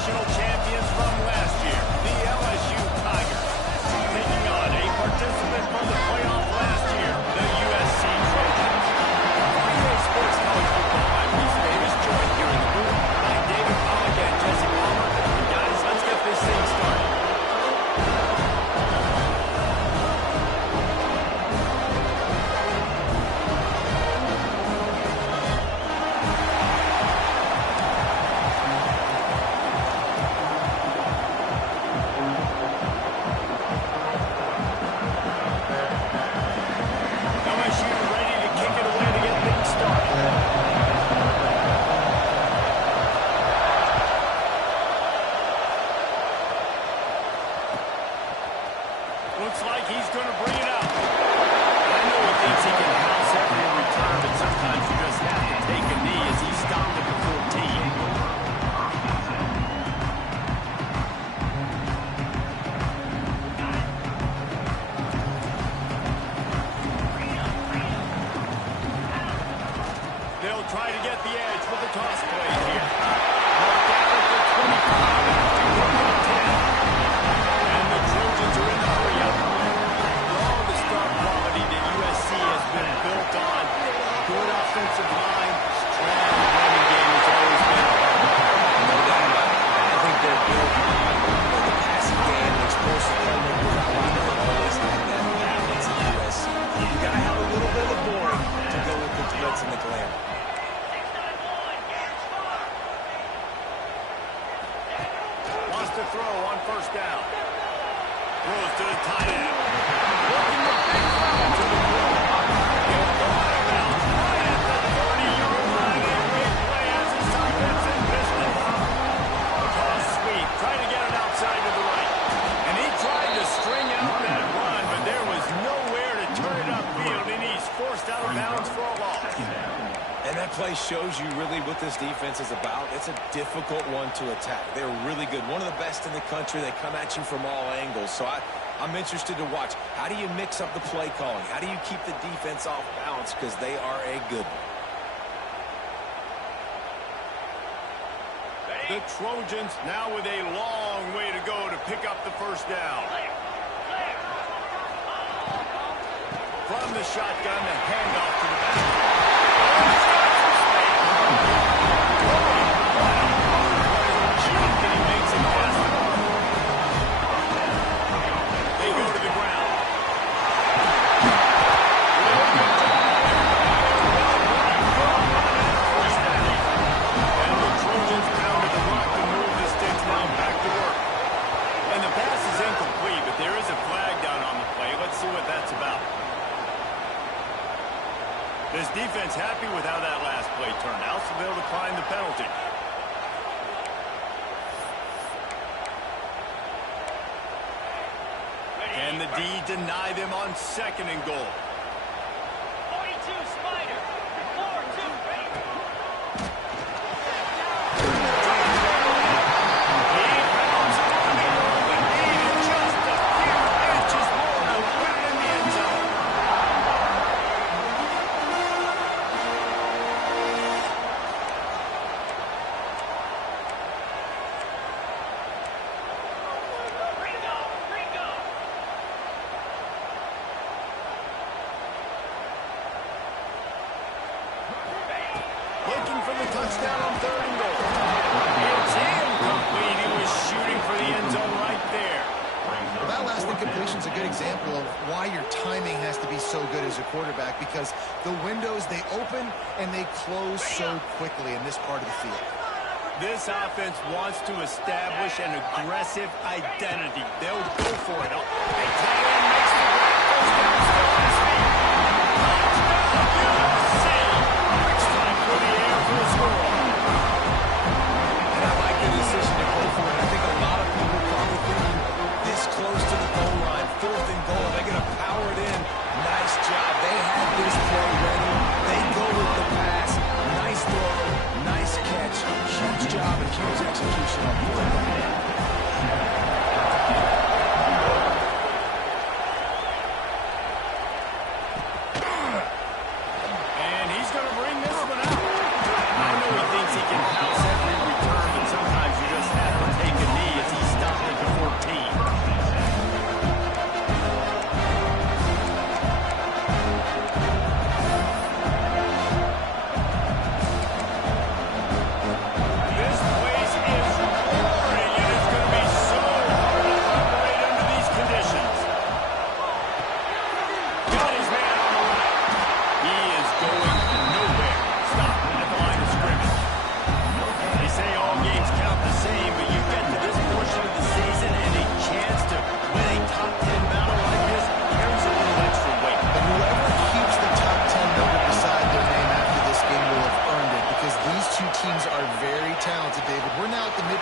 national champions from last year, the LSU Tigers, taking on a participant from the playoff last year, the USC Trojans. For EA Sports College Football, I'm Reese Davis, joined here in the booth by David Pollack and Jesse Palmer. And guys, let's get this thing started. Looks like he's going to bring it out. I know he thinks he can house every return, but sometimes you just have to take a knee as he stopped at the 14. They'll try to get the edge with the toss play here. Marked out at the 25 after working at 10. And the Trojans are in the hurry-up. For all the star quality that USC has been built on, good offensive line, strong running game has always been a part of it. No doubt about it. I think they're built on the passing game, the explosive playmakers. I think they've always had that balance at USC. You got to have a little bit of boring to go with the glitz and the glamour. Wants to throw on first down. Throws to the tight end. Working the big throw to the middle. He'll go out of bounds right at the 30-yard line. A big play as his offense in business. Toss sweep. Trying to get it outside to the right. And he tried to string out that run, but there was nowhere to turn it upfield, and he's forced out of bounds for a loss. And that play shows you really what this defense is about. It's a difficult one to attack. They're really good. One of the best in the country. They come at you from all angles. So I'm interested to watch. How do you mix up the play calling? How do you keep the defense off balance? Because they are a good one. The Trojans now with a long way to go to pick up the first down. From the shotgun, the handoff to the back. They go to the ground. And the Trojans pounded the rock to move the sticks now back to work. And the pass is incomplete, but there is a flag down on the play. Let's see what that's about. This defense happy with how that last play turned out, so they'll decline the penalty. Can the D deny them on second and goal? 42 Spider. 4-2. He pounds on the ball, but needed just a few inches more to put it in the end zone. Looking for the touchdown on third and goal. It's incomplete. He was shooting for the end zone right there. Well, that last incompletion is a good example of why your timing has to be so good as a quarterback, because the windows, they open and they close so quickly in this part of the field. This offense wants to establish an aggressive identity. They'll go for it. They tight end makes the grab. Goes down, still on his feet. Touchdown, USC. Quick strike for the air for a score. And I like the decision to go for it. I think a lot of people probably thinking this close to the goal line, fourth and goal, they're going to power it in. Nice job. They had this play ready. They go with the pass. Nice throw, nice catch. Huge job and huge execution on fourth down.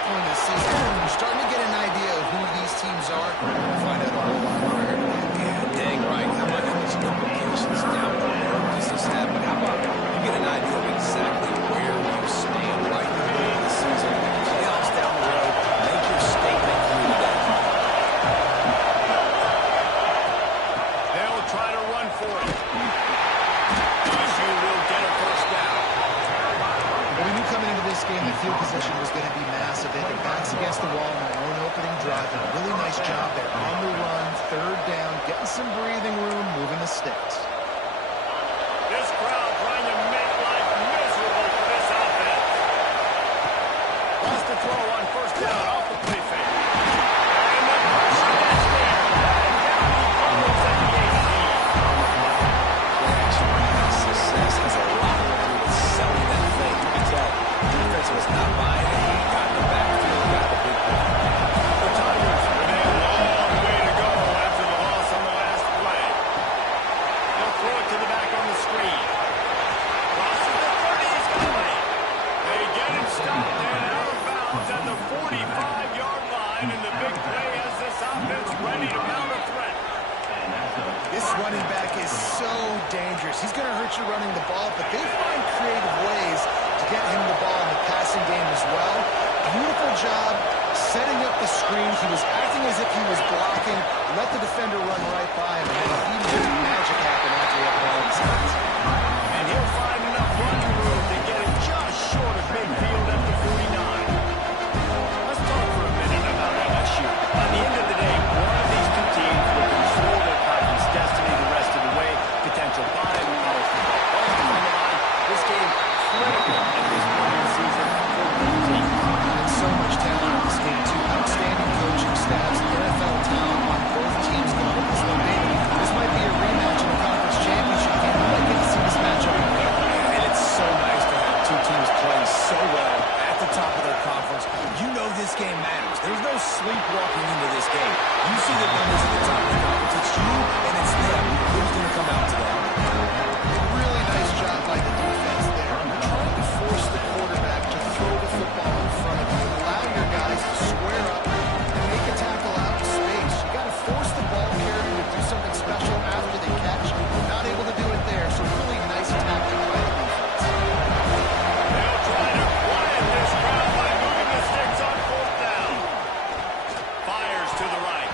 point in the season, you're starting to get an idea of who these teams are. We'll find out a whole lot more here today. Yeah, dang right. How much implications down the road does this have? But how about you get an idea of exactly where you stand right in the middle of the season? Playoffs down the road. Make your statement here today. They'll try to run for it. LSU will get a first down. Well, we knew coming into this game the field position was going to be massive. They had their backs against the wall in their own opening drive. A really nice job there on the run, third down, getting some breathing room, moving the sticks. This crowd trying to make life miserable for this offense. Wants to throw on first down off the play fake. And the pressure gets there. And now he fumbles at the 18. Success has a lot to do with selling that thing. You can tell the defense was not buying it. He got in the backfield, got the big play. The Tigers with a long way to go after the loss on the last play. They'll throw it to the back on the screen. Crosses the 30, he's got it. They get him stopped and out of bounds at the 45-yard line, and the big play has this offense ready to mount a threat. This running back is so dangerous. He's going to hurt you running the ball, but they find creative ways to get him the ball in the passing game as well. Beautiful job setting up the screen. He was acting as if he was blocking, let the defender run right by him, and then he made magic happen after he had the ball in his hands. And he'll find enough running room to get it just short of midfield at the 49. Let's talk for a minute about LSU. At the end of the day, one of these two teams will control their conference destiny the rest of the way. Potential bye in college football. All on the line. This game critical at this point in the season for both teams. And so much talent in this game, too. Outstanding coaching staffs, NFL talent on both teams can put this one in. This might be a rematch in the conference championship game. We might get to see this matchup again. And it's so nice to have two teams playing so well at the top of their conference. You know this game matters. There's no sleepwalking into this game. You see the numbers at the top of the conference. It's you and it's them. Who's going to come out today? Really nice job by the defense there. You're trying to force the quarterback to throw the football in front of you and allow your guys to square up and make a tackle out in space. You got to force the ball carrier to do something special after they catch. Not able to do it there, so really nice tactic by the defense. They'll try to quiet this crowd by moving the sticks on fourth down. Fires to the right.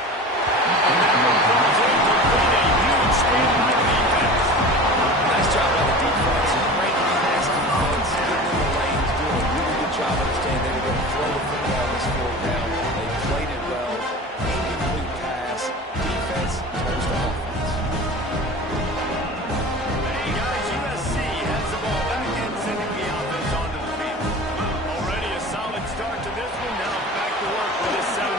And that one comes in to win a huge stand by the defense. Nice job by the defense. Great pass defense. Getting in the lanes. Doing a really good job understanding they were going to throw the football this fourth down. They played it well. Incomplete pass. Defense turns to offense. Hey guys, USC has the ball back and sending the offense onto the field. Already a solid start to this one. Now back to work with this 7-0.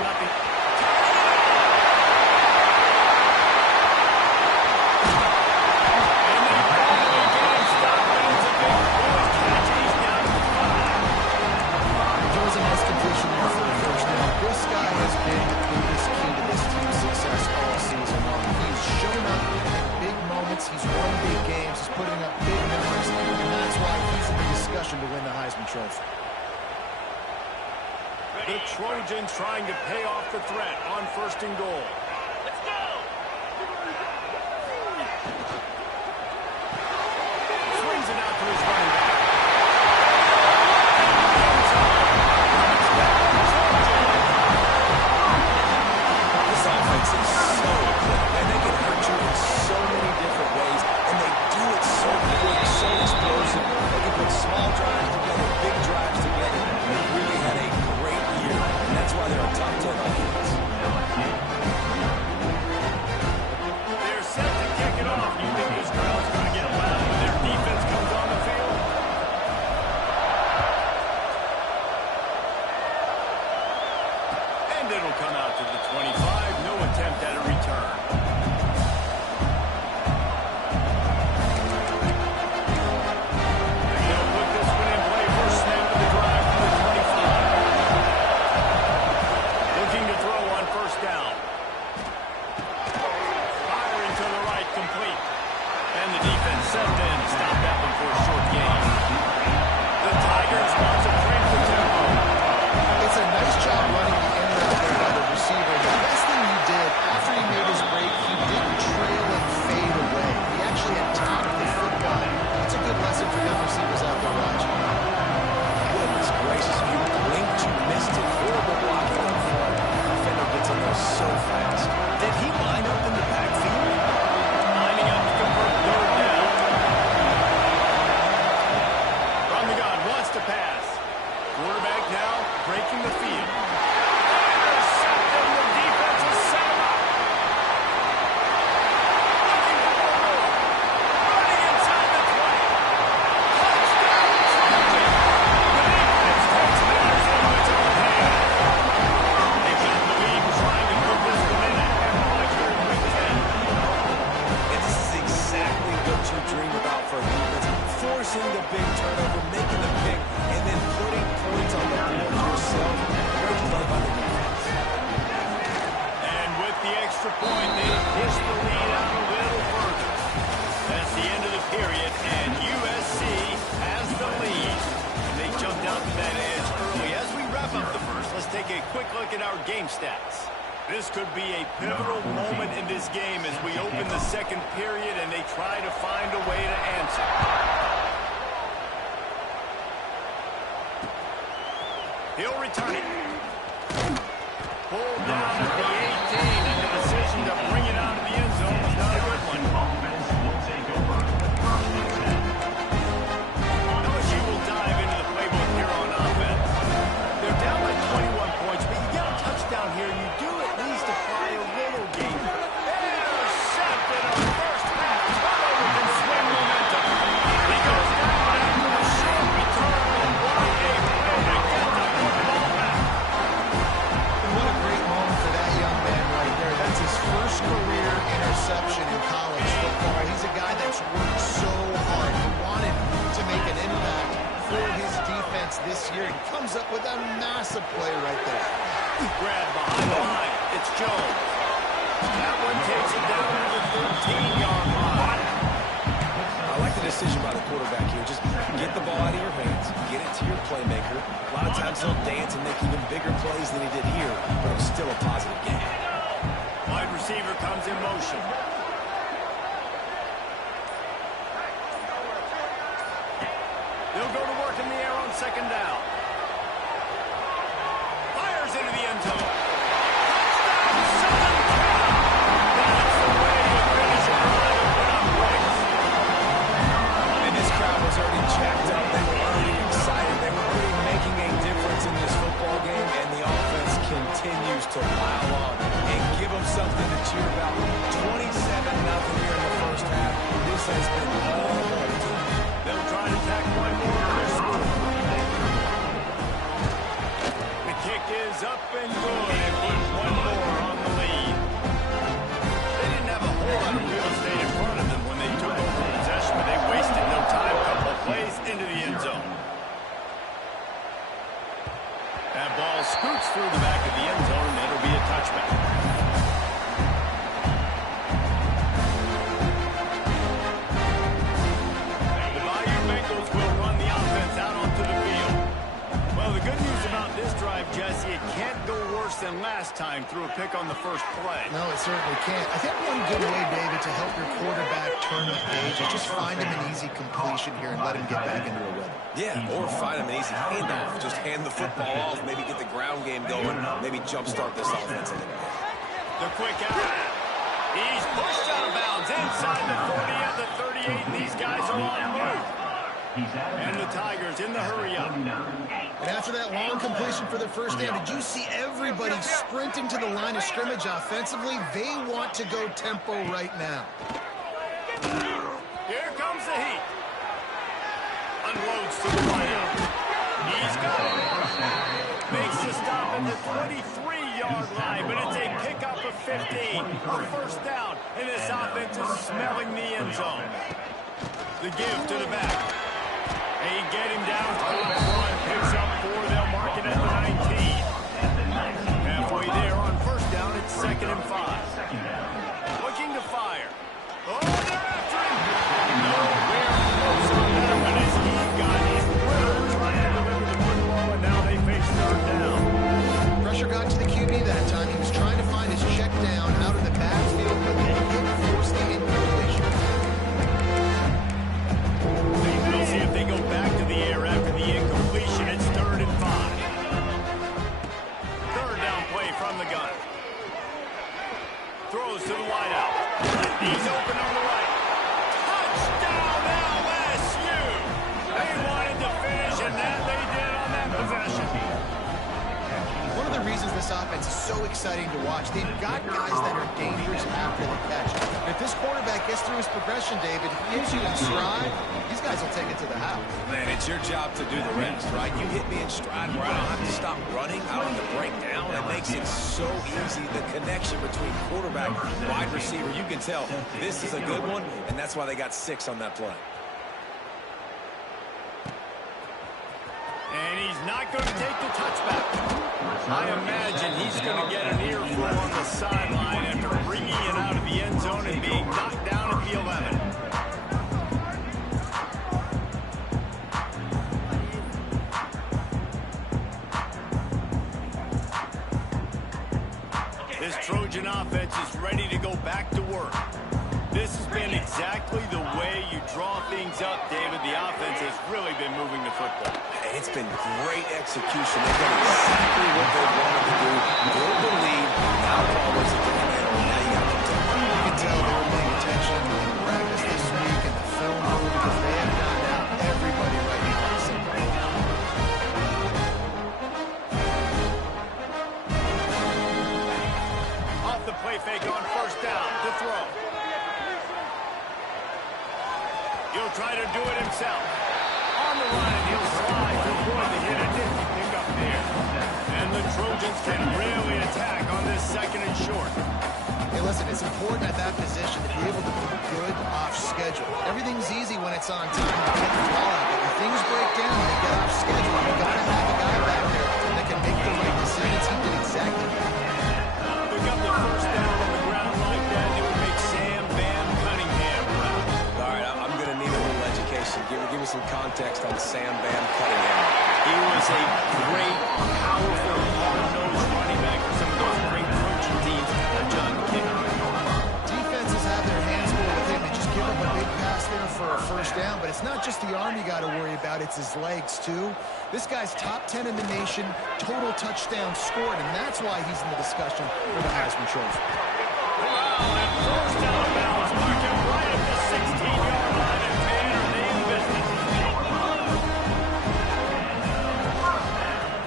There was a nice completion there for the first down. This guy has been the biggest key to this team's success all season long. He's shown up in big moments. He's won big games. He's putting up big numbers, and that's why he's in the discussion to win the Heisman Trophy. The Trojans trying to pay off the threat on first and goal. Let's go! Swings it out to his running back. This offense is so good, and they can hurt you in so many different ways, and they do it so quick, so explosive. They can put small drives together, big drives together. They really had a great year, and that's why they're a top 10 offense. They're set to kick it off. You think this crowd's going to get loud when their defense comes on the field? And it'll come out to the 25. No attempt at a return. They'll put this one in play. First snap of the drive to the 25. Looking to throw on first down. Firing to the right, complete. And the defense stepped in to stop that one for a short gain. The Tigers want to break the tempo. It's a nice stretching the field. Intercepted. The defense is set him up. Looking for more room. Running inside the 20. Touchdown, Chargers. The defense takes matters into its own hands. They've got the lead trying to put this one in at halftime here in week 10. And this is exactly what you dream about for a defense. Forcing the big turnover, making the pick, and then putting points on the board yourself. Great play by the defense. And with the extra point, they push the lead out a little further. That's the end of the period, and USC has the lead. And they jumped out to that edge early. As we wrap up the first, let's take a quick look at our game stats. This could be a pivotal moment in this game as we open the second period and they try to find a way to answer. He'll return it. Pulled down at the 18, and the decision to bring it out of the end zone was not a good one. LSU will dive into the playbook here on offense. They're down by 21 points, but you get a touchdown here, you do at least apply a little game. Intercepted on first half. Turnover can swing momentum. He goes down after the short return. And what a play to get the football back. What a great moment for that young man right there. That's his first career interception in college football. He's a guy that's worked so hard. He wanted to make an impact for his defense this year. He comes up with a massive play right there. Grab behind the line. It's Jones. That one takes it down to the 13-yard line. I like the decision by the quarterback here. Just get the ball out of your hands, get it to your playmaker. A lot of times he'll dance and make even bigger plays than he did here, but it was still a positive game. Wide receiver comes in motion. They'll go to work in the air on second down. Fires into the end zone. Touchdown, Southern Cal. That's the way to finish a drive and put up points. And this crowd was already jacked up. They were already excited. They were already making a difference in this football game, and the offense continues to pile on and give them something to cheer about. 27-0 here in the first half. This has been all right. They'll try to tack one more on their score. The kick is up and good and put one more on the lead. They didn't have a whole lot of real estate in front of them when they took over possession, but they wasted no time. A couple of plays into the end zone. That ball scoots through the back of the end zone, and it'll be a touchback. The Bayou Bengals will run the offense out onto the field. Well, the good news about this drive, Jesse, it can't go worse than last time through a pick on the first play. No, it certainly can't. I think one good way, David, to help your quarterback turn the page is just find him an easy completion here and let him get back into a rhythm. Yeah, or find him an easy handoff. Just hand the football off, maybe get the ground game going, maybe jumpstart this offense a little bit. The quick out. He's pushed out of bounds inside the 40 at the 38, and these guys are on move. And the Tigers in the hurry up. And after that long completion for the first down, did you see everybody sprinting to the line of scrimmage offensively? They want to go tempo right now. Here comes the heat. Unloads to the wideout. He's got it. Makes the stop at the 23-yard line, but it's a pickup of 15. A first down, and this offense is smelling the end zone. The give to the back. They get him down to the front. Picks up 4. They'll mark it at the 19. Halfway there on first down, it's 2nd and 5. Looking to fire. Oh, they're after him. Nowhere close on that one as he got his winner trying to deliver the football, and now they face 3rd down. Pressure got to the QB that time. He was trying to find his check down out of the backfield, but the hit forced the incompletion. We'll see if they go back to the air after the incompletion. It's 3rd and 5. 3rd down play from the gun. Throws to the wideout. He's open on the right. Touchdown LSU! They wanted to finish, and that they did on that possession. this offense is so exciting to watch. They've got guys that are dangerous after the catch. And if this quarterback gets through his progression, David, he hits you in stride, these guys will take it to the house. Man, it's your job to do the rest, right? You hit me in stride where I don't have to stop running, I don't have to break down. It makes it so easy, the connection between quarterback, wide receiver. You can tell this is a good one, and that's why they got 6 on that play. And he's not going to take the touchback. I imagine he's going to get an earful on the sideline after bringing it out of the end zone and being knocked down at the 11. This Trojan offense is ready to go back to work. This has been exactly the way you draw things up, David. The offense has really been moving the football. It's been great execution. They've done exactly what they wanted to do. Build the lead. Now Palmer's a different animal. Now you got to protect them. You can tell they were paying attention in practice this week in the film room because they have knocked out everybody right now. Off the play fake on first down to throw. He'll try to do it himself. On the line, and he'll slide to avoid the hit and nifty pick up there. And the Trojans can really attack on this second and short. Hey, listen, it's important at that position to be able to be good off schedule. Everything's easy when it's on time to get the ball out, but when things break down and they get off schedule, you've got to have a guy back there that can make the right decisions. He did exactly that. Pick up the first down on the ground like that, it would make Sam Bam Cunningham proud. All right, I'm going to need a little education. Give me some context on Sam Bam Cunningham. He was a great, powerful, hard-nosed running back for some of those great coaching teams that John kicked. Defenses have their hands full with him. They just give up a big pass there for a first down, but it's not just the arm you got to worry about, it's his legs too. This guy's top 10 in the nation, total touchdowns scored, and that's why he's in the discussion for the Heisman Trophy. Wow, and first out of bounds, mark him right at the 16-yard line, and man, are they in business.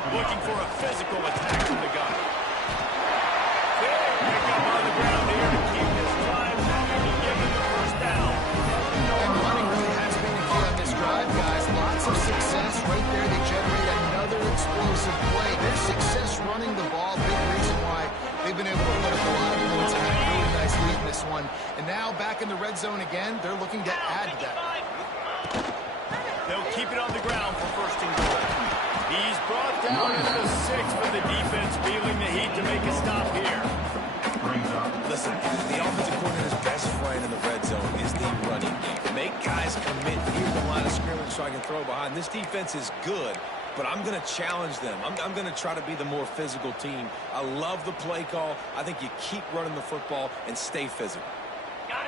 Looking for a physical attack from the gun. Big pickup on the ground here to keep this drive moving and give him the first down. And running really has been the key on this drive, guys. Lots of success right there. They generate another explosive play. Their success running the ball, big reason why they've been able to put up a lot of points and have a really nice lead in this one. And now back in the red zone again, they're looking to add to that. They'll keep it on the ground for first and goal. He's brought down at the 6, but the defense feeling the heat to make a stop here. Listen, the offensive coordinator's best friend in the red zone is the running game. Make guys commit near the line of scrimmage so I can throw behind. This defense is good, but I'm going to challenge them. I'm going to try to be the more physical team. I love the play call. I think you keep running the football and stay physical.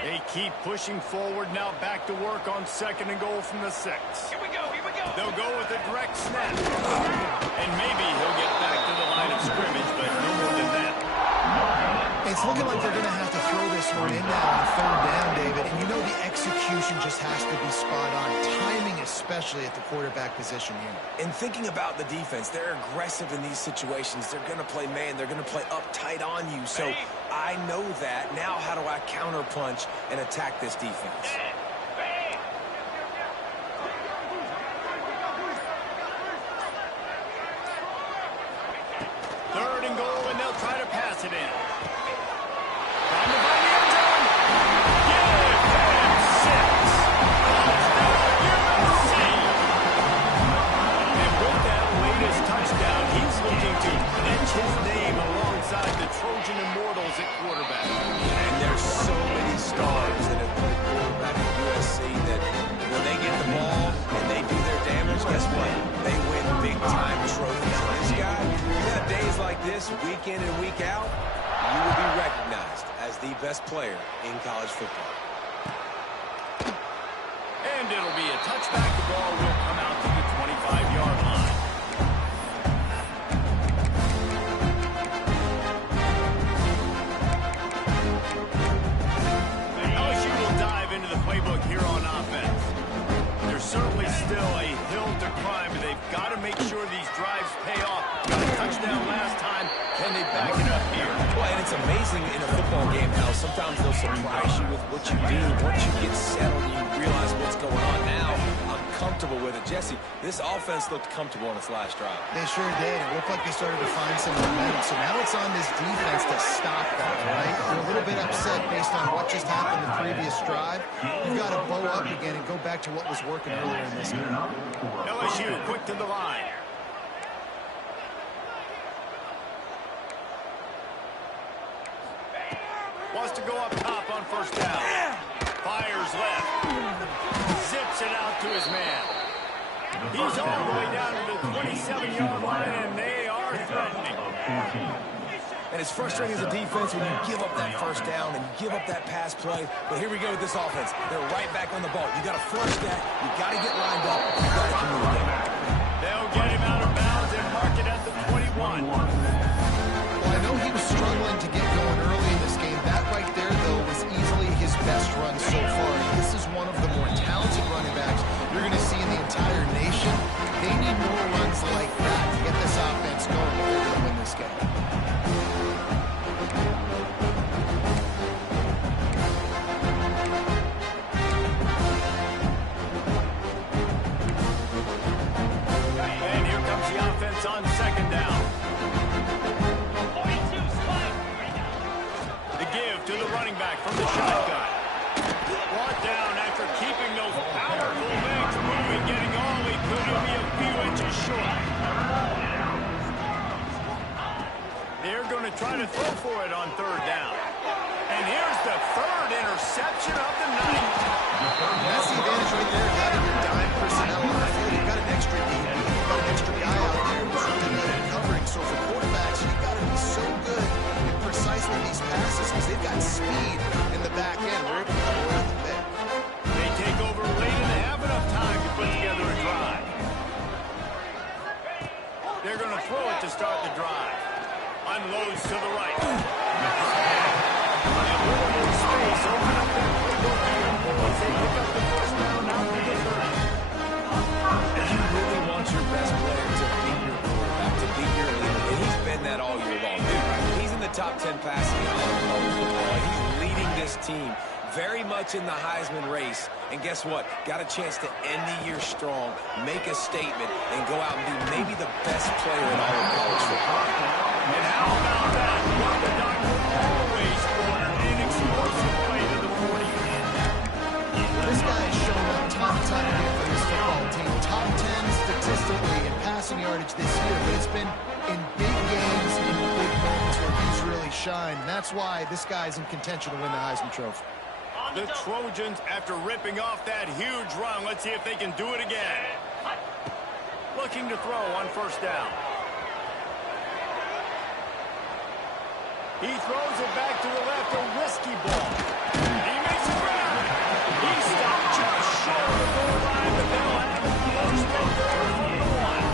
They keep pushing forward, now back to work on second and goal from the 6. Here we go, here we go. They'll go with a direct snap. And maybe he'll get back to the line of scrimmage, but no more than that. It's looking like they're going to have to throw this one in now on third down, David. And you know the execution just has to be spot on. Timing especially at the quarterback position here. And thinking about the defense, they're aggressive in these situations. They're going to play man. They're going to play uptight on you. So I know that. Now how do I counterpunch and attack this defense? Third and goal, and they'll try to pass it in. Trying to find the end zone. Give him 6. Touchdown, USC. And with that latest touchdown, he's looking to etch his name alongside the Trojan Immortals at quarterback. And there's so many stars that have played quarterback at USC that when they get the ball and they do their damage, guess what? They win big-time trophies. And this guy, you have days like this, week in and week out, you will be recognized as the best player in college football. And it'll be a touchback. The ball will come out to the 25-yard line. LSU will dive into the playbook here on offense. There's certainly still a hill to climb, but they've got to make sure these drives pay off. Got a touchdown last time. Can they amazing in a football game how sometimes they'll surprise you with what you do. Once you get settled and you realize what's going on now, I'm comfortable with it. Jesse, this offense looked comfortable on its last drive. They sure did. It looked like they started to find some momentum. So now it's on this defense to stop that, right? You're a little bit upset based on what just happened the previous drive. You've got to bow up again and go back to what was working earlier in this game. LSU quick to the line. Wants to go up top on first down. Fires left. Zips it out to his man. He's all the way down to the 27-yard line, and they are threatening. And it's frustrating as a defense when you give up that first down and you give up that pass play. But here we go with this offense. They're right back on the ball. You got to force that. You got to get lined up. You got to communicate. They'll get him out of bounds and mark it at the 21. Well, I know he was struggling to get going early in this game. That right there, though, was easily his best run so far. This is one of the more talented running backs you're going to see in the entire nation. They need more runs like that to get this offense going if they're going to win this game. And here comes the offense on second down. 42 spike. The give to the running back from the shotgun. Brought down after keeping those powerful legs moving, getting all he could to be a few inches short. They're going to try to throw for it on third down. And here's the third interception of the night. That's the advantage right there of having your dime personnel on the field. You've got an extra DB. You've got an extra guy out there who's really good at covering. So for quarterbacks, you've got to be so good and precise with these passes because they've got speed in the back end. We're able to cover with the pick. They take over late and they have enough time to put together a drive. They're going to throw it to start the drive. Unloads to the right. And with more space, open up that playbook here as they pick up the first down out to the 30. And you really want your best player to be your quarterback, to be your leader. And he's been that all year long. Dude, he's in the top 10 passing all football. He's leading this team very much in the Heisman race. And guess what? Got a chance to end the year strong, make a statement, and go out and be maybe the best player in all of college football. And how about that? What the doctor always ordered, an explosive play to the 40. This guy has shown up time and time again for this football team. Top 10 statistically in passing yardage this year, but it's been in big games, in big moments where he's really shined. And that's why this guy's in contention to win the Heisman Trophy. The Trojans, after ripping off that huge run, let's see if they can do it again. Looking to throw on first down. He throws it back to the left, a risky ball. He makes it grab. He stopped just short of the goal line, but they'll have it first and goal from the one.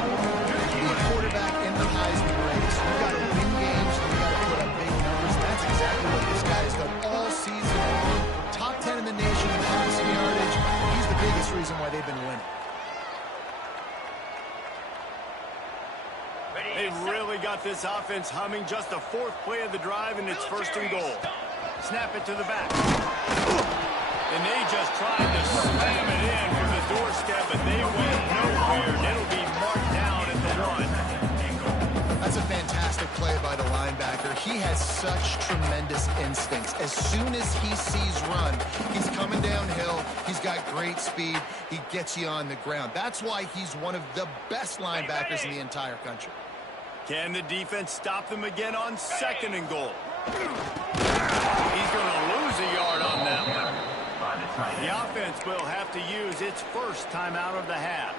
You're going to be a quarterback in the Heisman race. You've got to win games, and you've got to put up big numbers. And that's exactly what this guy has done all season long. Top 10 in the nation in passing yardage. He's the biggest reason why they've been winning. They've really got this offense humming. Just the fourth play of the drive, and it's first and goal. Snap it to the back. And they just tried to slam it in from the doorstep, but they went nowhere. And it'll be marked down at the one. That's a fantastic play by the linebacker. He has such tremendous instincts. As soon as he sees run, he's coming downhill. He's got great speed. He gets you on the ground. That's why he's one of the best linebackers in the entire country. Can the defense stop them again on second and goal? He's going to lose a yard on that one. The offense will have to use its first timeout of the half.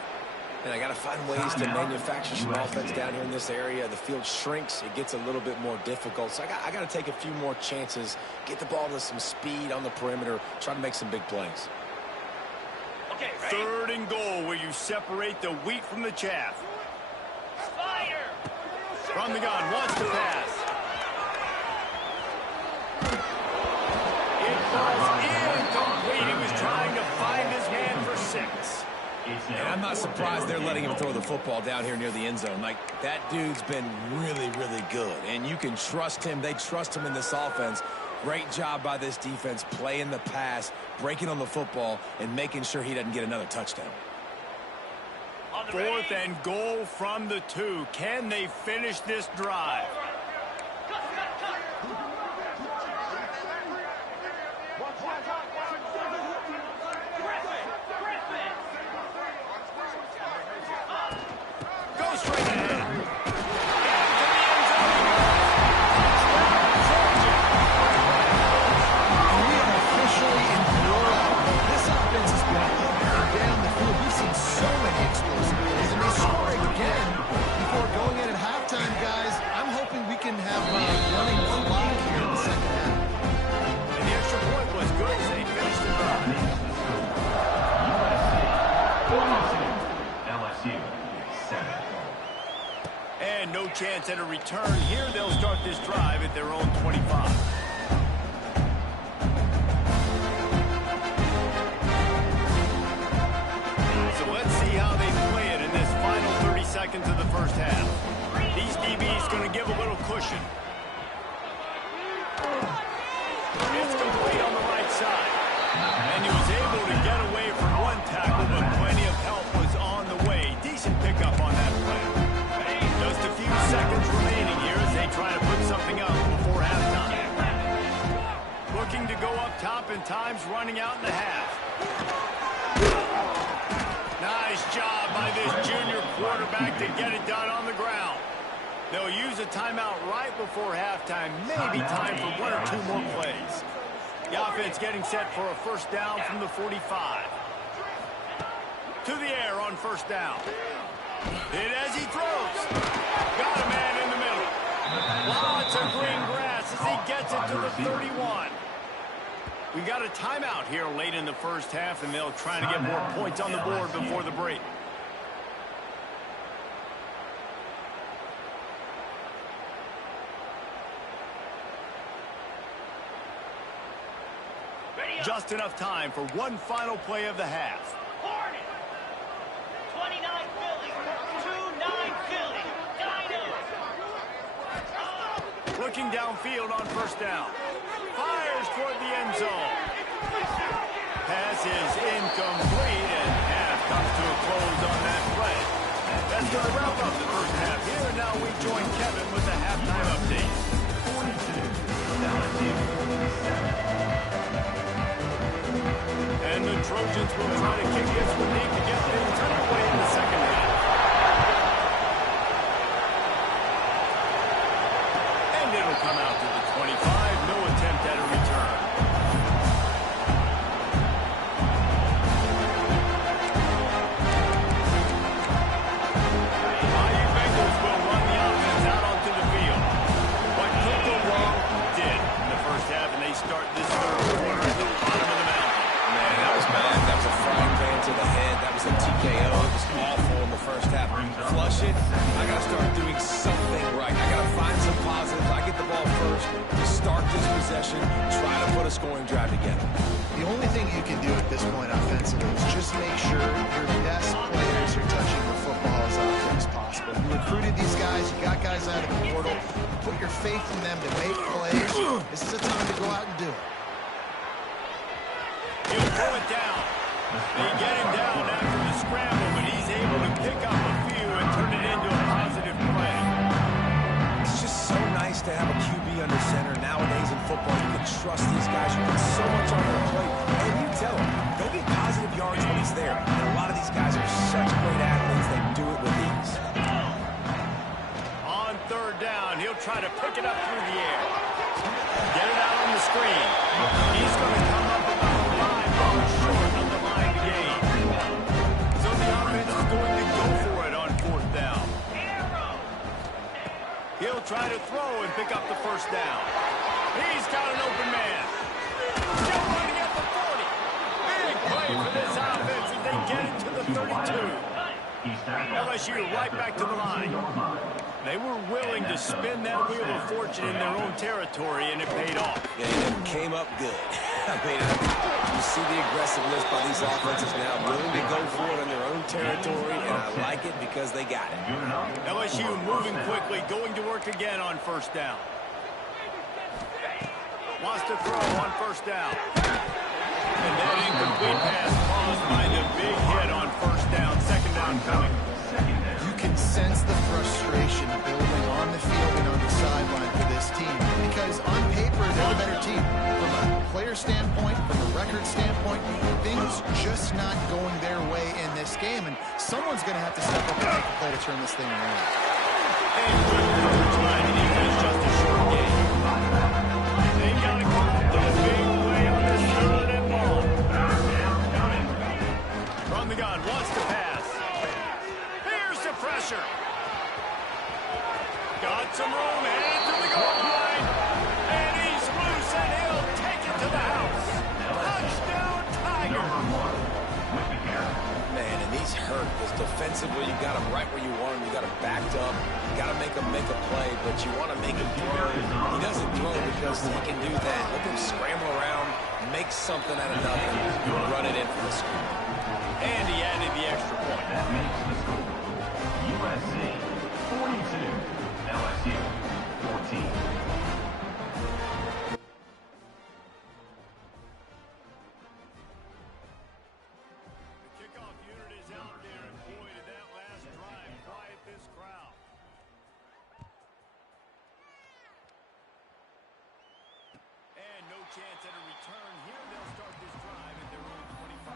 And I got to find ways to manufacture some offense down here in this area. The field shrinks. It gets a little bit more difficult. So I got to take a few more chances, get the ball to some speed on the perimeter, try to make some big plays. Okay, ready? Third and goal, where you separate the wheat from the chaff. Fire! From the gun, wants to pass. It falls incomplete. He was trying to find his man for 6. And I'm not surprised they're letting him throw the football down here near the end zone. Like, that dude's been really, really good. And you can trust him. They trust him in this offense. Great job by this defense playing the pass, breaking on the football, and making sure he doesn't get another touchdown. 4th and goal from the 2. Can they finish this drive? Go straight ahead. And we are officially in blowout mode. This offense has been up and down the field. We've seen so many explosive plays, and they score again before going in at halftime, guys. I'm hoping we can have a running clock here in the second half. And the extra point was good as they finished the drive. LSU 7. And no chance at a return here. They'll start this drive at their own 25. So let's see how they play it in this final 30 seconds of the first half. These DBs going to give a little cushion. It's complete on the right side. And he was able to get away from one tackle, but plenty of help was on the way. Decent pickup on that play. Just a few seconds remaining here as they try to put something up before halftime. Looking to go up top, and time's running out in the half. Nice job by this junior quarterback to get it done on the ground. They'll use a timeout right before halftime. Maybe time for 1 or 2 more plays. The offense getting set for a first down from the 45. To the air on first down. Hit as he throws. Got a man in the middle. Lots of green grass as he gets it to the 31. We got a timeout here late in the first half, and they'll try to get more points on the board before the break. Just enough time for one final play of the half. 29 Philly. 2-9 Philly. Dino. Looking downfield on first down. Fires toward the end zone. Pass is incomplete, and half comes to a close on that play. That's going to wrap up the first half here. And now we join Kevin with the halftime update. 42. And the Trojans will try to kick this one deep to get things underway in the second half. And it'll come out to the 25. No attempt at a return. Bayou Bengals will run the offense out onto the field. What could go wrong did in the first half, and they start this third quarter at the bottom of the mountain. Man, that was bad. That was a frying pan to the head. That was a TKO. It was awful in the first half. Flush it. I got to start doing something right. I got to find some positives. I get the ball first to start this possession, try to put a scoring drive together. The only thing you can do at this point offensively is just make sure your best players are touching the football as often as possible. You recruited these guys. You got guys out of the portal. You put your faith in them to make plays. This is a time to go out and do it. He'll throw it down. They get him down after the scramble, but he's able to pick up a few and turn it into a positive play. It's just so nice to have a QB under center. Nowadays in football, you can trust these guys. You put so much on their plate. And you tell them, go get positive yards when he's there. And a lot of these guys are such great athletes, they do it with ease. On third down, he'll try to pick it up through the air. Get it out on the screen. He's going to come up about 5 yards short of the line to gain. So the offense is going to go for it on fourth down. He'll try to throw and pick up the first down. He's got an open man. Still running at the 40. Big play for this offense as they get it to the 32. LSU right back to the line. They were willing to spin that wheel of fortune in their own territory, and it paid off. Yeah, it came up good. I mean, you see the aggressiveness by these offenses now, willing to go for it in their own territory, and I like it because they got it. LSU moving quickly, going to work again on first down. Wants to throw on first down. And that incomplete pass caused by the big hit on first down. Second down coming. You can sense the frustration building on the field and on the sideline for this team because on paper they're a better team. From a player standpoint, from a record standpoint, things just not going their way in this game, and someone's going to have to step up and make a play to turn this thing around. And good coverage by the defense, just a short game. They got to come up with a big play on this third and long. From the gun, wants to pass. Here's the pressure. Got some room, headed to the goal line. And he's loose, and he'll take it to the house. Touchdown, Tiger. Man, and he's hurt because defensively you got him right where you want him. You got him backed up. You got to make him make a play, but you want to make him throw. He doesn't throw because he can do that. Let him scramble around, make something out of nothing, run it in for the score. And he added the extra point. That makes the score USC 42, LSU 14. Kickoff unit is out there, and boy, did that last drive quiet this crowd. And no chance at a return here. They'll start this drive at their own 25.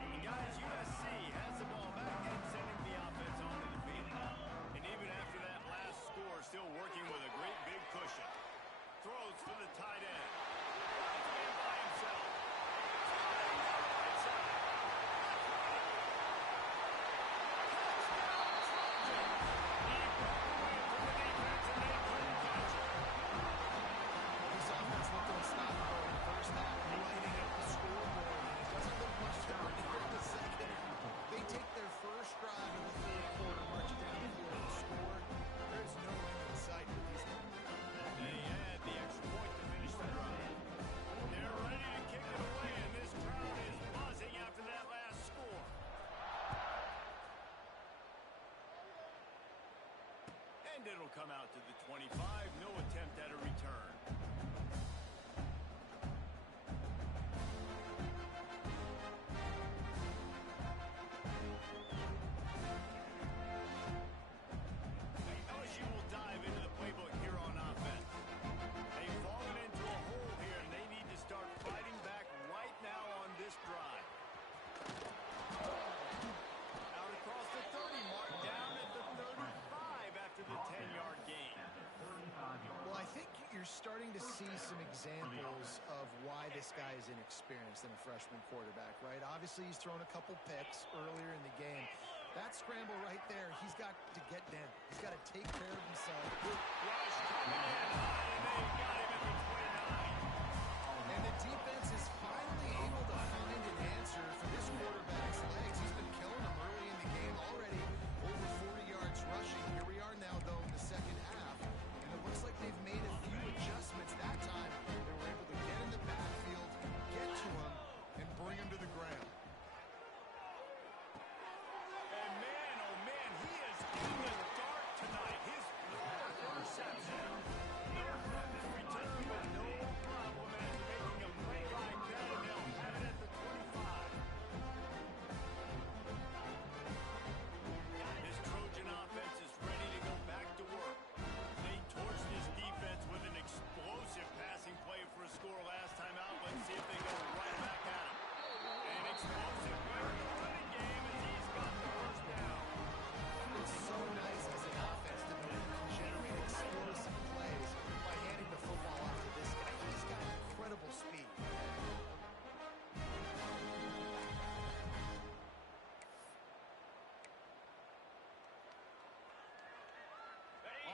And guys, USC has the ball back and sending the offense onto the field. And even after that last score, still working with a great big cushion. Throws for the tight end. And by himself. This offense looked unstoppable in the first half, lighting up the scoreboard, and it doesn't look much different here in the second. They take their first drive in the third quarter, march down the field and score. There's no end in sight for these guys. They had the extra point to finish the drive. They're ready to kick it away, and this crowd is buzzing after that last score. And it'll come out to the 25. No attempt at a return. LSU will dive into the playbook here on offense. They've fallen into a hole here, and they need to start fighting back right now on this drive. Out across the 30 mark, down at the 35 after the 10-yard gain. Well, I think you're starting to see some examples of why this guy is inexperienced in a freshman quarterback, right? Obviously, he's thrown a couple picks earlier in the game. That scramble right there, he's got to get down. He's got to take care of himself. Rush coming in high, and they got him at the 29. And the defense is finally able to find an answer for this quarterback's legs. He's been killing them early in the game already. Over 40 yards rushing. Here we are now, though, in the second half. And it looks like they've made a few adjustments that time. They were able to get in the backfield, get to him, and bring him to the ground. And man, oh man, he is in the dark tonight. His fourth interception. This return with no problem, and making a play like that, and they'll have it at the 25. This Trojan offense is ready to go back to work. They torched this defense with an explosive passing play for a score last time out. Let's see if they go right back at him. An explosive play in the running game as he's got the first down. It's so nice as an offense to be able to generate explosive plays by handing the football off to this guy. He's got incredible speed.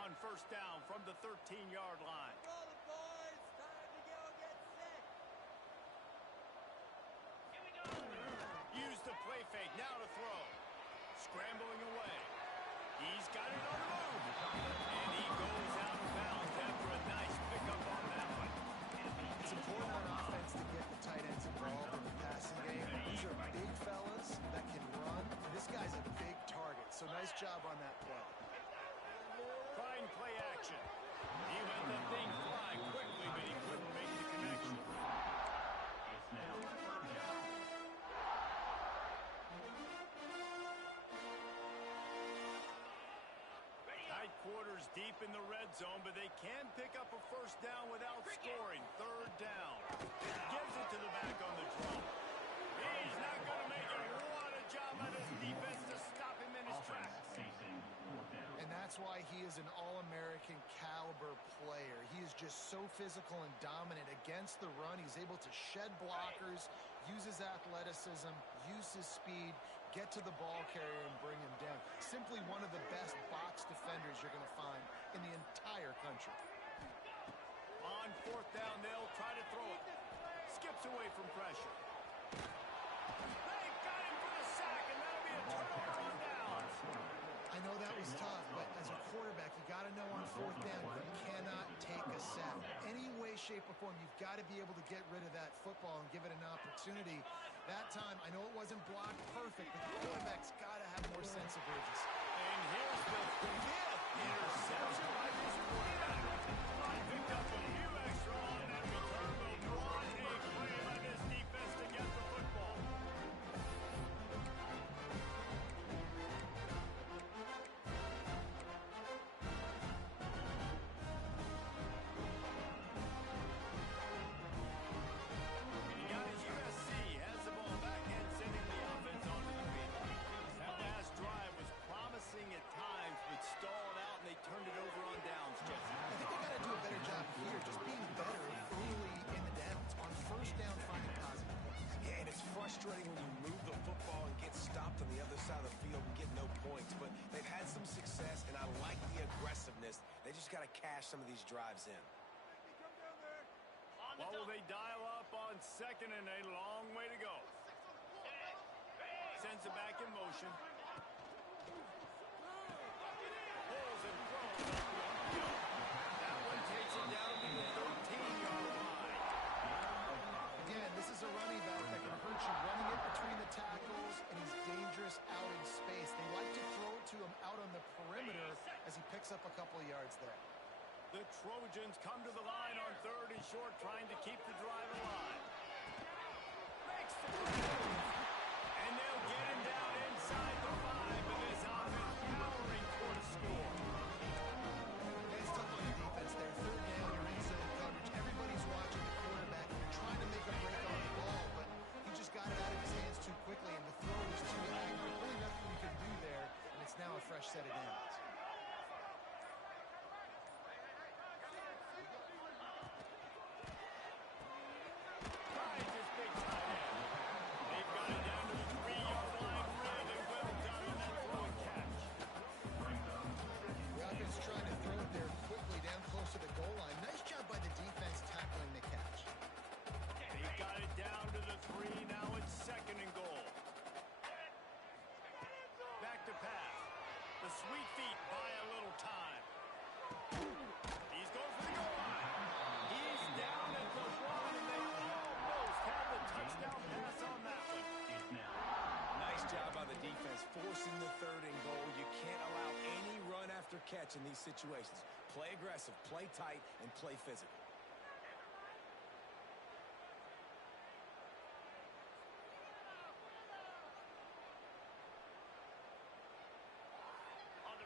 On first down from the 13-yard line. Roll the boys, time to go scrambling away. He's got it on the move. And he goes out of bounds after a nice pickup on that one. It's important on offense to get the tight ends involved in the passing game. These are big fellas that can run. This guy's a big target, so nice job on that play. Trying play action. He let the thing fly quickly, but he couldn't make the connection. It's now third down. Tight quarters deep in the red zone, but they can pick up a first down without scoring. Third down. Gives it to the back on the draw. He's not going to make it. What a job by this defense to stop him in his Offense tracks. facing fourth down. And that's why he is an All-American caliber player. He is just so physical and dominant against the run. He's able to shed blockers, use his athleticism, use his speed, get to the ball carrier and bring him down. Simply one of the best box defenders you're going to find in the entire country. On fourth down, they'll try to throw it. Skips away from pressure. They got him for the sack, and that'll be a turnover on downs. I know that was tough, but as a quarterback, you got to know on fourth down, you cannot take a sack. Any way, shape, or form, you've got to be able to get rid of that football and give it an opportunity. That time, I know it wasn't blocked perfect, but the quarterback's got to have more sense of urgency. And here's the fifth interception by this quarterback. He picked up a few extra on that return, but what a play by this defense to get the football. USC has the ball back and sending the offense onto the field. That last drive was promising at times, but stalled out, and they turned it over on downs, Jesse. I think they got to do a better job here, just being better early in the downs. On first down, finding positive points. Yeah, and it's frustrating when you move the football and get stopped on the other side of the field and get no points. But they've had some success, and I like the aggressiveness. They just got to cash some of these drives in. What will they dial up on second and a long way to go? Sends it back in motion. Pulls and throws up the upfield. That one takes it down to the 13-yard line. Again, this is a running back that can hurt you running it between the tackles, and he's dangerous out in space. They like to throw it to him out on the perimeter as he picks up a couple of yards there. The Trojans come to the line on third and short, trying to keep the drive alive. Makes the play. And they'll get him down inside the 5, but this offense powering toward a score. It's tough on the defense there. Third down, you're in zone coverage. Everybody's watching the quarterback. You're trying to make a break on the ball, but he just got it out of his hands too quickly, and the throw was too accurate. Really nothing you can do there, and it's now a fresh set of downs. Close to the goal line. Nice job by the defense tackling the catch. They got it down to the 3. Now it's second and goal. Back to pass. The sweet feet buy a little time. He's going for the goal line. He's down at the 1, and they almost have the touchdown pass on that one. It's now. Nice job by the defense, forcing the third and goal. You can't allow any run after catch in these situations. Play aggressive, play tight, and play physical.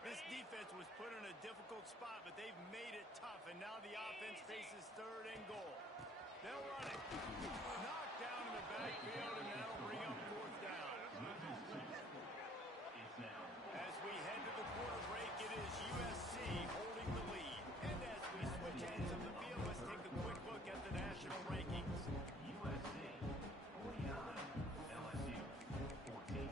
This defense was put in a difficult spot, but they've made it tough, and now the offense faces third and goal. They'll run it. Knocked down in the backfield, and that'll bring up fourth down. It's now. As we head to the quarter break, it is USC holding the lead. And as we switch ends of the field, let's take a quick look at the national rankings. USC 49, LSU 14.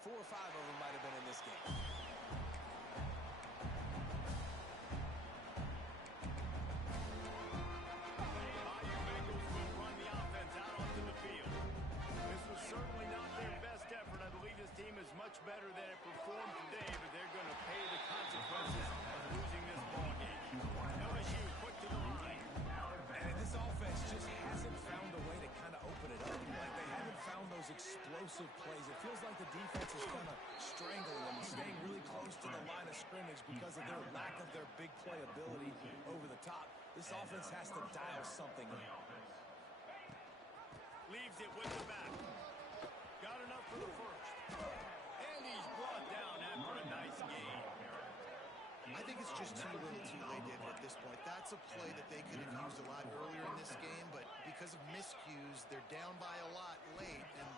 4 or 5 of them might have been in this game. Bengals will run the offense out onto the field. This was certainly not their best effort. I believe this team is much better than it performed today, but they're going to pay the consequences of losing this ball game. LSU quick to the line. And this offense just hasn't found a way to kind of open it up. Like, they haven't found those explosive plays. It feels like the defense is kind of strangling them and staying really close to the line of scrimmage because of their lack of their big play ability over the top. This offense has to dial something in. Leaves it with the back. Got enough for the first. And he's brought down after a nice game. I think it's just too little too late, David, at this point. That's a play that they could have used a lot earlier in this game, but because of miscues, they're down by a lot late, and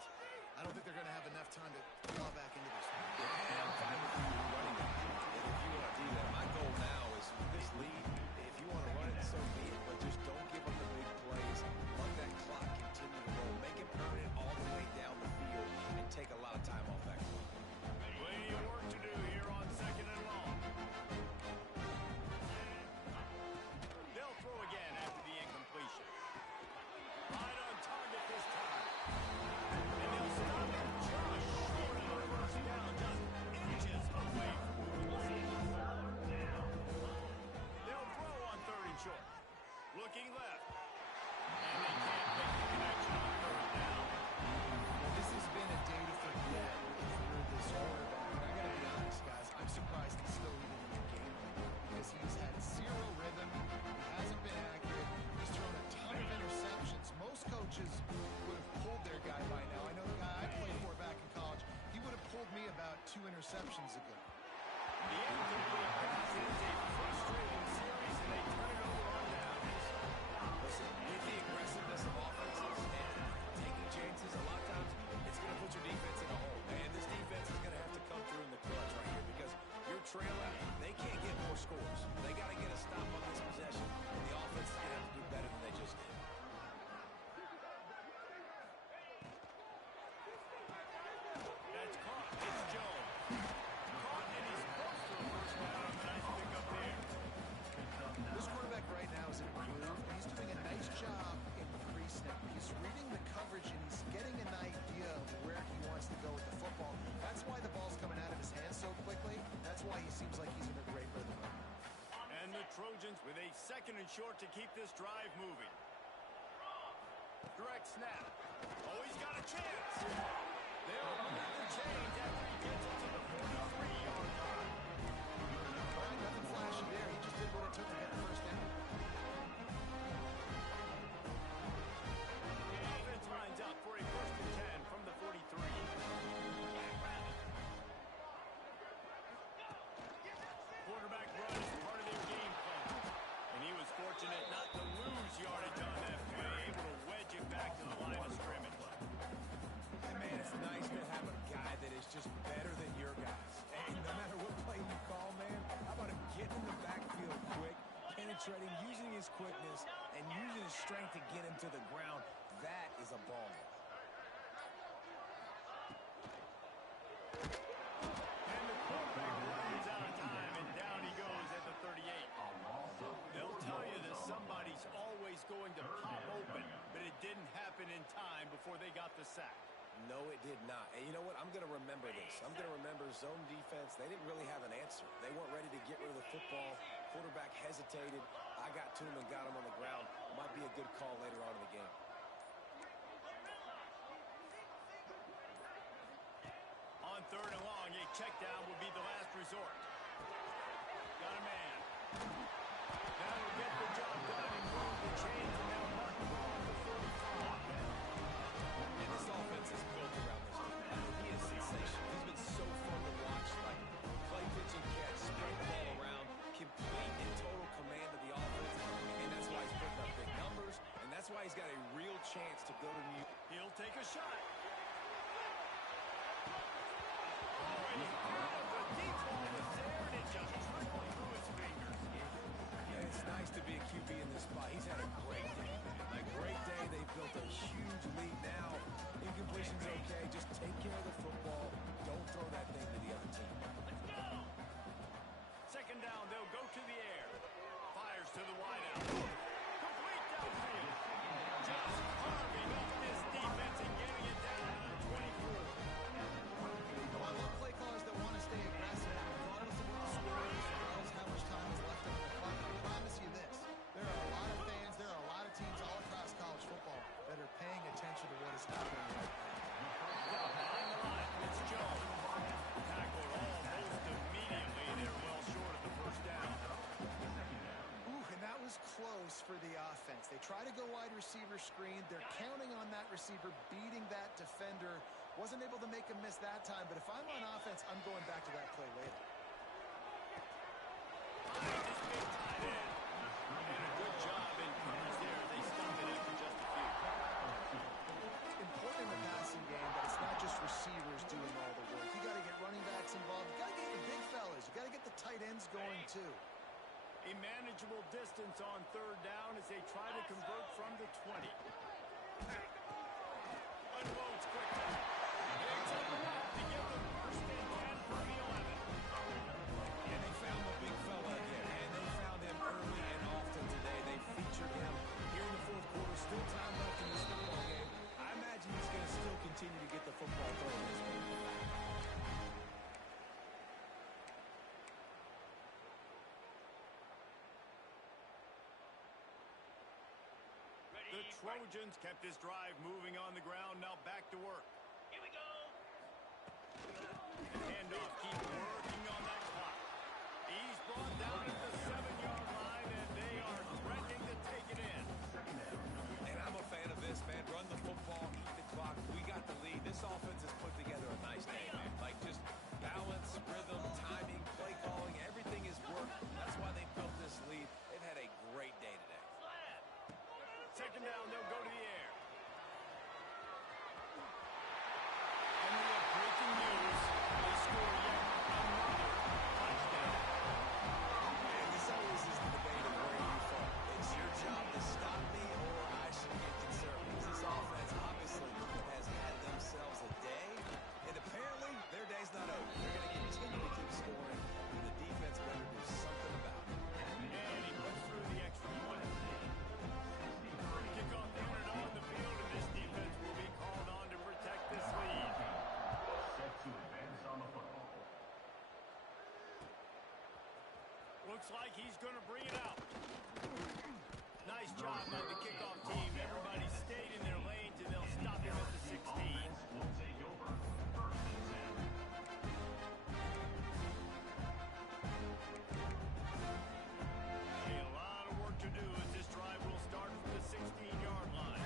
I don't think they're going to have enough time to claw back into this one. And I'm fine with you running it. If you want to do that, my goal now is with this lead, if you want to run it, so be it, but just don't give up the big plays. Let that clock continue to roll. Make it earn it all the way down the field and take a lot of time off that clock. Plenty of work to do here on 2nd and long. They'll throw again after the incompletion. Right on target this time. And they'll stop it just short of the first down, just inches away from the line. They'll throw on 3rd and short. Looking left. And they can't make the connection on 3rd down. Well, this has been a day to forget if you're this quarterback. And I got to be honest, guys, I'm surprised he's still even in the game right now because he's had zero rhythm. He hasn't been accurate. He's thrown a ton of interceptions. Most coaches would have pulled their guy by now. I know the guy I played for back in college, he would have pulled me about 2 interceptions ago. The incomplete pass is a frustrating series, and they turn it over on downs. Listen, with the aggressiveness of offenses and taking chances, a lot of times it's going to put your defense in a hole. And this defense is going to have to come through in the clutch right here because you're trailing. They can't get more scores. They got to get a stop on this possession. And the offense is going to have to do better than they just did. That's caught. It's Jones. Caught, and he's close to a first down. Nice pickup there. This quarterback right now is in a groove. He's doing a nice job in the pre-snap. He's reading the coverage, and he's getting an idea of where he wants to go with the football. That's why the ball's coming out of his hands so quickly. That's why he seems like he's in a great rhythm. And the Trojans with a 2nd and short to keep this drive moving. Direct snap. Oh, he's got a chance. They'll move the chains after he gets it to the 43-yard line. All right, nothing flashy there. He just did what it took to get the first down. The offense lines up for a 1st and 10 from the 43. Quarterback run is part of their game plan. And he was fortunate not to lose yardage on that play, able to wedge it back to the line of scrimmage. And man, it's nice to have a guy that is just better than your guys. And no matter what play you call, man, how about him getting in the backfield quick, penetrating, using his quickness, and using his strength to get him to the ground. That is a ball. And the quarterback runs out of time, and down he goes at the 38. They'll tell you that somebody's always going to pop open, but it didn't happen in time before they got the sack. No, it did not. And you know what? I'm going to remember this. I'm going to remember zone defense. They didn't really have an answer. They weren't ready to get rid of the football. Quarterback hesitated. I got to him and got him on the ground. Might be a good call later on in the game. On 3rd and long, a check down would be the last resort. Got a man. That'll get the job done and move the chains, and they'll mark the ball at the 45. And this offense is built around this dude. I mean, he is sensational. He's been so fun to watch. Like, play, pitch, and catch, spread the ball around, complete and total command of the offense. And that's why he's putting up big numbers, and that's why he's got a real chance to go to New York. He'll take a shot. Oh, and the deep ball was there, and it just trickled through his fingers. And it's nice to be a QB in this spot. He's had a great day. A great day. They built a huge lead now. Incompletion's okay. Just take care of the football. Don't throw for the offense. They try to go wide receiver screen. They're counting on that receiver beating that defender. Wasn't able to make him miss that time, but if I'm on offense, I'm going back to that play later. And a good job in coverage there. They stopped it after just a few. Important in the passing game that it's not just receivers doing all the work. You got to get running backs involved. You got to get your big fellas. You got to get the tight ends going too. A manageable distance on third down as they try to convert from the 20. Unloads quickly. It's enough to give them first and 10 from the 11. And they found the big fella again, and they found him early and often today. They featured him here in the fourth quarter. Still time left in this football game. I imagine he's going to still continue to get the football thrown this way. The Trojans kept this drive moving on the ground. Now back to work. Here we go. Handoff, keep working on that clock. He's brought down at the 7-yard line, and they are threatening to take it in. And I'm a fan of this, man. Run the football, eat the clock. We got the lead. This offense has put together a nice day, man. Like just balance, rhythm, timing, play calling, everything is worked. That's why they built this lead. They've had a great day today. Second down, they'll go to the air. And we have breaking news. They score yet another touchdown. And this always is the debate of where you fall. It's your job to stop me or I should get conservative. This offense obviously has had themselves a day, and apparently their day's not over. They're going to continue to keep scoring, and the defense better do something about it. And he goes through the extra point. Kickoff unit on the field, and this defense will be called on to protect this lead. Set to advance on the football. Looks like he's going to bring it out. Nice job by the kickoff team. Everybody stayed in their lanes, and they'll stop him at the 16. Will take over. First and 10. A lot of work to do as this drive will start from the 16-yard line.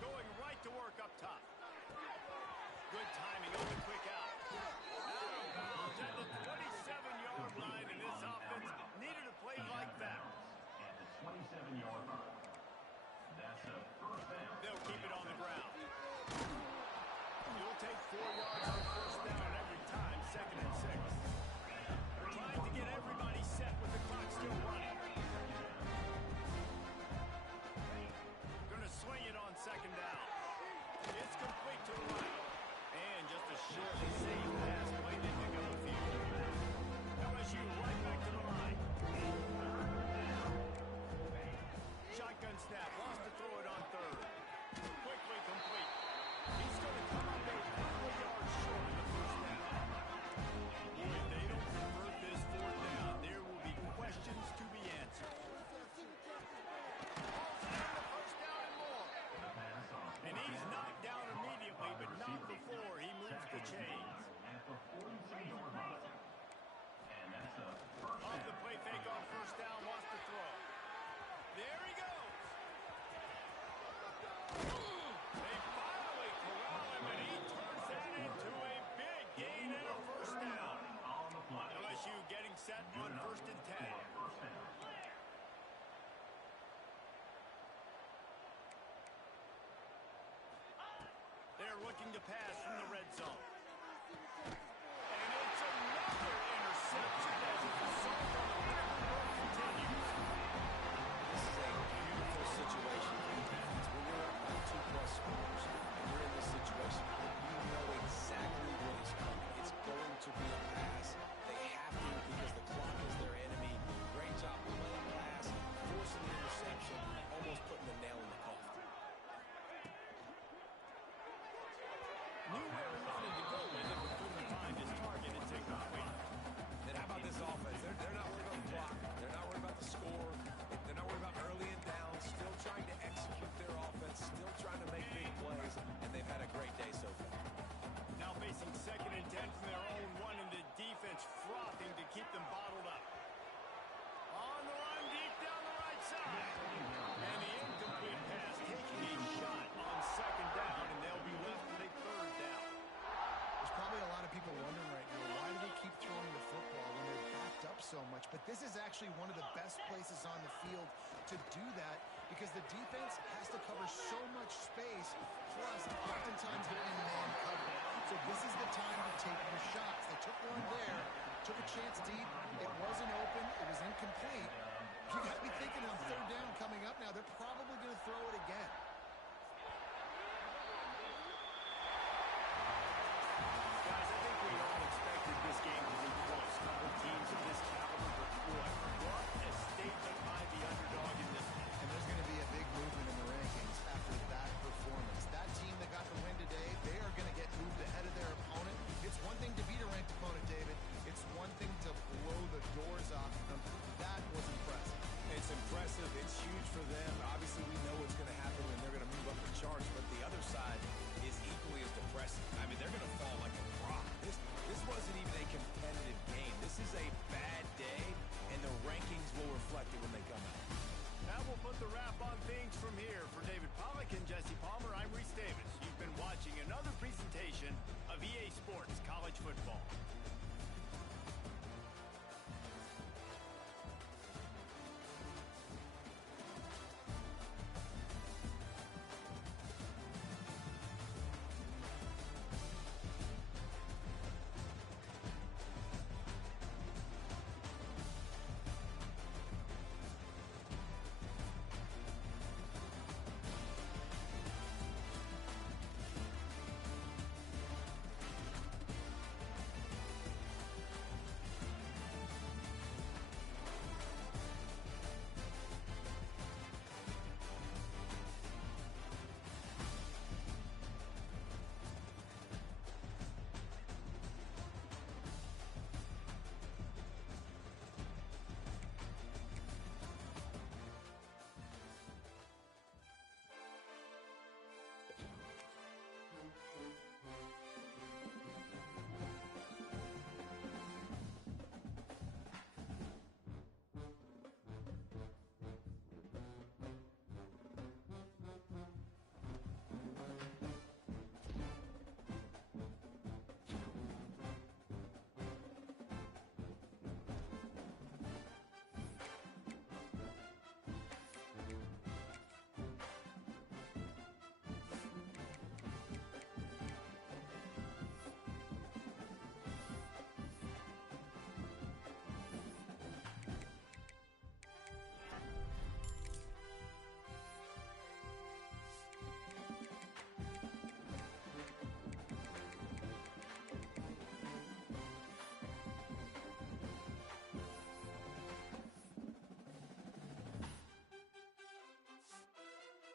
Going right to work up top. Good timing on the quick out. Out of bounds at the 27-yard line, and this offense needed a play like that. At the 27-yard line. That's a first down. They'll keep it on the ground. You'll take 4 yards on first down every time, second and 6. Trying to get everybody set with the clock still running. Gonna swing it on second down. It's complete to the right. And just a short and safe pass played into go field. LSU right back to the line. Shotgun snap, lost to throw it on third. Quickly complete. He's going to come up there a couple of yards short of the first down. Boy, if they don't convert this fourth down, there will be questions to be answered. Calls it in the first down and more. The pass on. And he's knocked down immediately, but not before he moves the chains. At the 42-yard line. And that's a first Off down. the play fake on first down, wants to throw. There he goes. They finally corral him, and he turns that into a big gain and a first down. On the play. LSU getting set on first and 10. First down. They're looking to pass from the red zone. And it's another interception as the assault on the back continues. This is a beautiful situation for the defense. When you're up by 2+ scores and you're in this situation, you know exactly what is coming. It's going to be a pass. They have to because the clock is their enemy. Great job playing pass, forcing the interception, almost putting the nail in the coffin. Knew where he wanted to so much, but this is actually one of the best places on the field to do that because the defense has to cover so much space, plus oftentimes they're in man cover. So this is the time to take your shots. They took one there, took a chance deep. It wasn't open. It was incomplete. You got to be thinking on third down coming up now, they're probably going to throw it again. Guys, I think we all expected this game to be close. Couple teams of this caliber, but boy, what a statement by the underdog in this one. And there's going to be a big movement in the rankings after that performance. That team that got the win today, they are going to get moved ahead of their opponent. It's one thing to beat a ranked opponent, David. It's one thing to blow the doors off of them. That was impressive. It's impressive. It's huge for them. Obviously, we know what's going to happen when they're going to move up the charts, but the other side is equally as depressing. I mean, they're going to fall like a rock. This wasn't even a competitive game. This is a bad